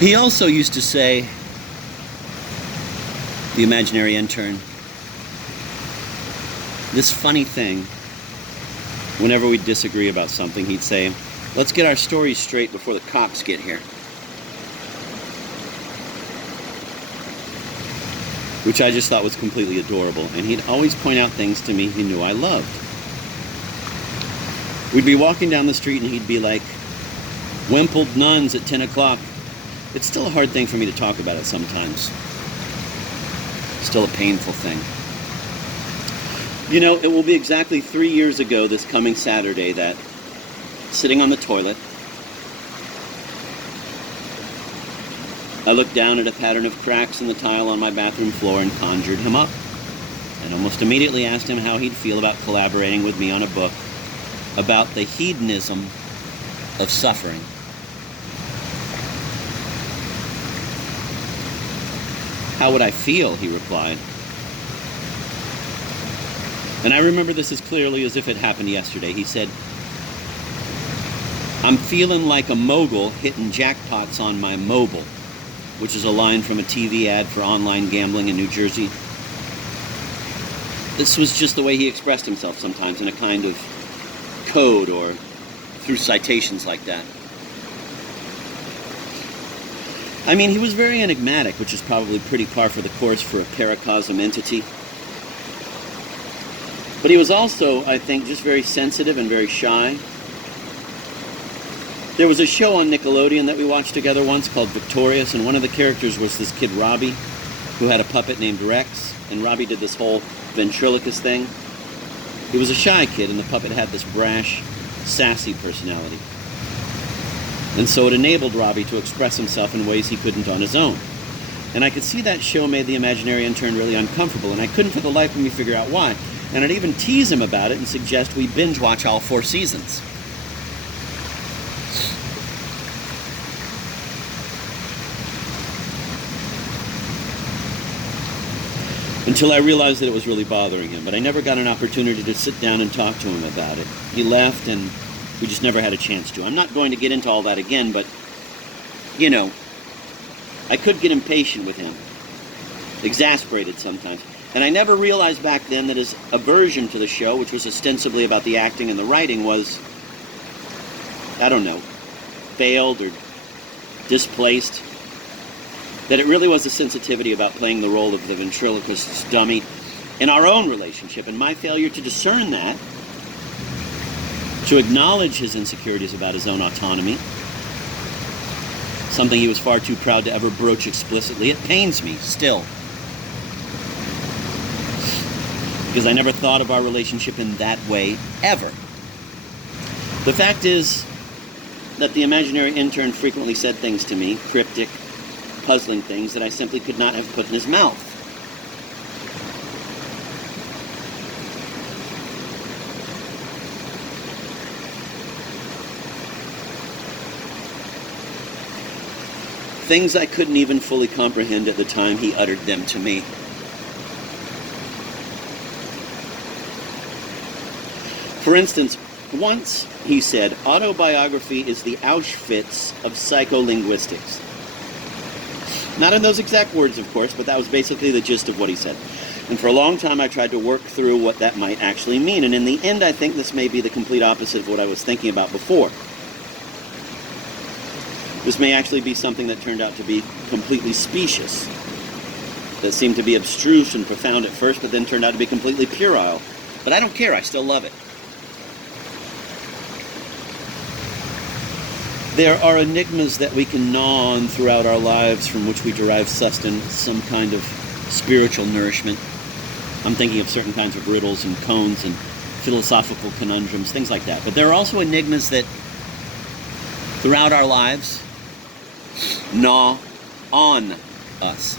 He also used to say, the imaginary intern, this funny thing. Whenever we'd disagree about something, he'd say, let's get our stories straight before the cops get here. Which I just thought was completely adorable. And he'd always point out things to me he knew I loved. We'd be walking down the street and he'd be like, wimpled nuns at 10 o'clock. It's still a hard thing for me to talk about it sometimes. Still a painful thing. You know, it will be exactly 3 years ago this coming Saturday that, sitting on the toilet, I looked down at a pattern of cracks in the tile on my bathroom floor and conjured him up. And almost immediately asked him how he'd feel about collaborating with me on a book about the hedonism of suffering. How would I feel, he replied. And I remember this as clearly as if it happened yesterday. He said, I'm feeling like a mogul hitting jackpots on my mobile, which is a line from a TV ad for online gambling in New Jersey. This was just the way he expressed himself sometimes, in a kind of code or through citations like that. I mean, he was very enigmatic, which is probably pretty par for the course for a paracosm entity. But he was also, I think, just very sensitive and very shy. There was a show on Nickelodeon that we watched together once called Victorious, and one of the characters was this kid Robbie, who had a puppet named Rex, and Robbie did this whole ventriloquist thing. He was a shy kid, and the puppet had this brash, sassy personality. And so it enabled Robbie to express himself in ways he couldn't on his own. And I could see that show made the imaginary intern really uncomfortable, and I couldn't for the life of me figure out why. And I'd even tease him about it and suggest we binge watch all 4 seasons. Until I realized that it was really bothering him, but I never got an opportunity to sit down and talk to him about it. He left, and we just never had a chance to. I'm not going to get into all that again, but, you know, I could get impatient with him, exasperated sometimes. And I never realized back then that his aversion to the show, which was ostensibly about the acting and the writing, was, I don't know, failed or displaced. That it really was a sensitivity about playing the role of the ventriloquist's dummy in our own relationship, and my failure to discern that, to acknowledge his insecurities about his own autonomy, something he was far too proud to ever broach explicitly. It pains me, still. Because I never thought of our relationship in that way, ever. The fact is that the imaginary intern frequently said things to me, cryptic, puzzling things that I simply could not have put in his mouth. Things I couldn't even fully comprehend at the time he uttered them to me. For instance, once he said, autobiography is the Auschwitz of psycholinguistics. Not in those exact words, of course, but that was basically the gist of what he said. And for a long time, I tried to work through what that might actually mean. And in the end, I think this may be the complete opposite of what I was thinking about before. This may actually be something that turned out to be completely specious, that seemed to be abstruse and profound at first, but then turned out to be completely puerile. But I don't care, I still love it. There are enigmas that we can gnaw on throughout our lives from which we derive sustenance, some kind of spiritual nourishment. I'm thinking of certain kinds of riddles and cones and philosophical conundrums, things like that. But there are also enigmas that throughout our lives gnaw on us.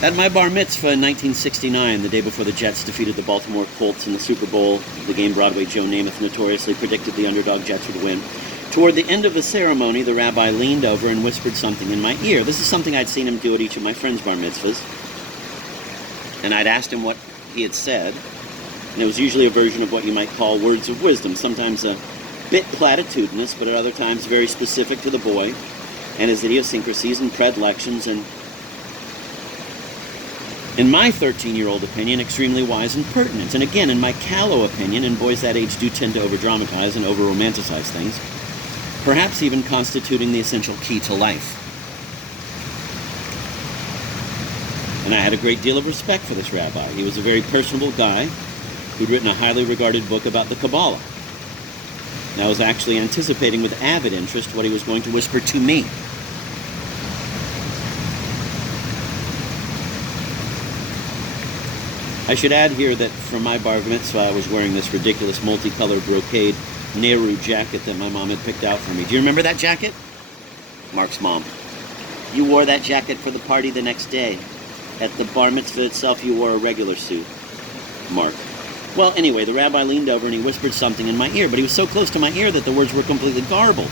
At my bar mitzvah in 1969, the day before the Jets defeated the Baltimore Colts in the Super Bowl, the game Broadway Joe Namath notoriously predicted the underdog Jets would win, toward the end of the ceremony, the rabbi leaned over and whispered something in my ear. This is something I'd seen him do at each of my friends' bar mitzvahs. And I'd asked him what he had said, and it was usually a version of what you might call words of wisdom, sometimes a bit platitudinous, but at other times very specific to the boy and his idiosyncrasies and predilections, and in my 13-year-old opinion, extremely wise and pertinent. And again, in my callow opinion, and boys that age do tend to over-dramatize and over-romanticize things, perhaps even constituting the essential key to life. And I had a great deal of respect for this rabbi. He was a very personable guy who'd written a highly regarded book about the Kabbalah. And I was actually anticipating with avid interest what he was going to whisper to me. I should add here that for my bar mitzvah, I was wearing this ridiculous multicolored brocade Nehru jacket that my mom had picked out for me. Do you remember that jacket? Mark's mom. You wore that jacket for the party the next day. At the bar mitzvah itself, you wore a regular suit. Mark. Well, anyway, the rabbi leaned over and he whispered something in my ear, but he was so close to my ear that the words were completely garbled.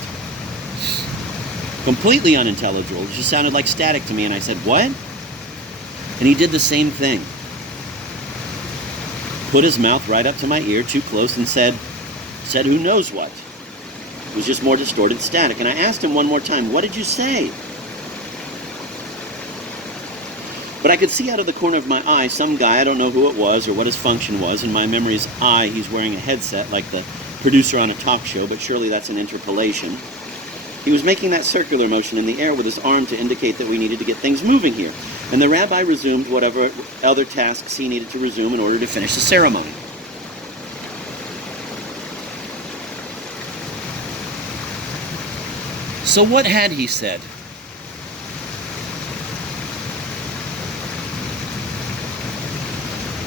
Completely unintelligible. It just sounded like static to me, and I said, "What?" And he did the same thing. Put his mouth right up to my ear, too close, and said who knows what. It was just more distorted static. And I asked him one more time, "What did you say?" But I could see out of the corner of my eye some guy, I don't know who it was or what his function was. In my memory's eye, he's wearing a headset like the producer on a talk show, but surely that's an interpolation. He was making that circular motion in the air with his arm to indicate that we needed to get things moving here. And the rabbi resumed whatever other tasks he needed to resume in order to finish the ceremony. So what had he said?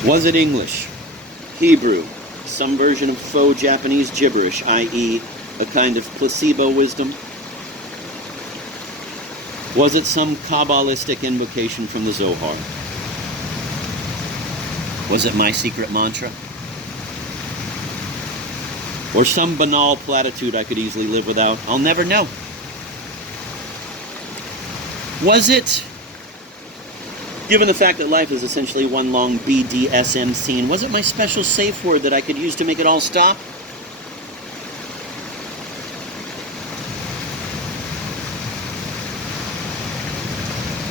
Was it English, Hebrew, some version of faux Japanese gibberish, i.e., a kind of placebo wisdom? Was it some Kabbalistic invocation from the Zohar? Was it my secret mantra? Or some banal platitude I could easily live without? I'll never know. Was it, given the fact that life is essentially one long BDSM scene, was it my special safe word that I could use to make it all stop?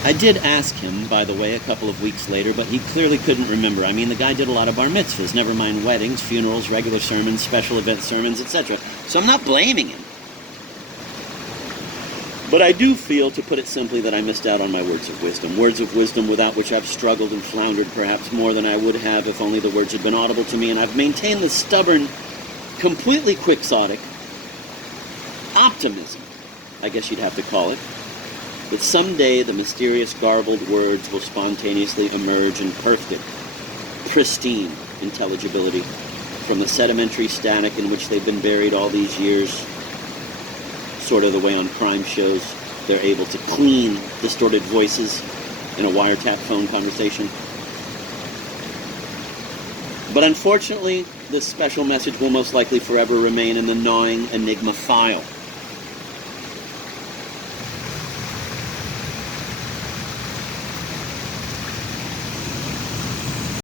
I did ask him, by the way, a couple of weeks later, but he clearly couldn't remember. I mean, the guy did a lot of bar mitzvahs, never mind weddings, funerals, regular sermons, special event sermons, etc. So I'm not blaming him. But I do feel, to put it simply, that I missed out on my words of wisdom without which I've struggled and floundered perhaps more than I would have if only the words had been audible to me, and I've maintained the stubborn, completely quixotic optimism, I guess you'd have to call it, that someday the mysterious garbled words will spontaneously emerge in perfect, pristine intelligibility from the sedimentary static in which they've been buried all these years, sort of the way on crime shows they're able to clean distorted voices in a wiretap phone conversation. But unfortunately, this special message will most likely forever remain in the gnawing Enigma file.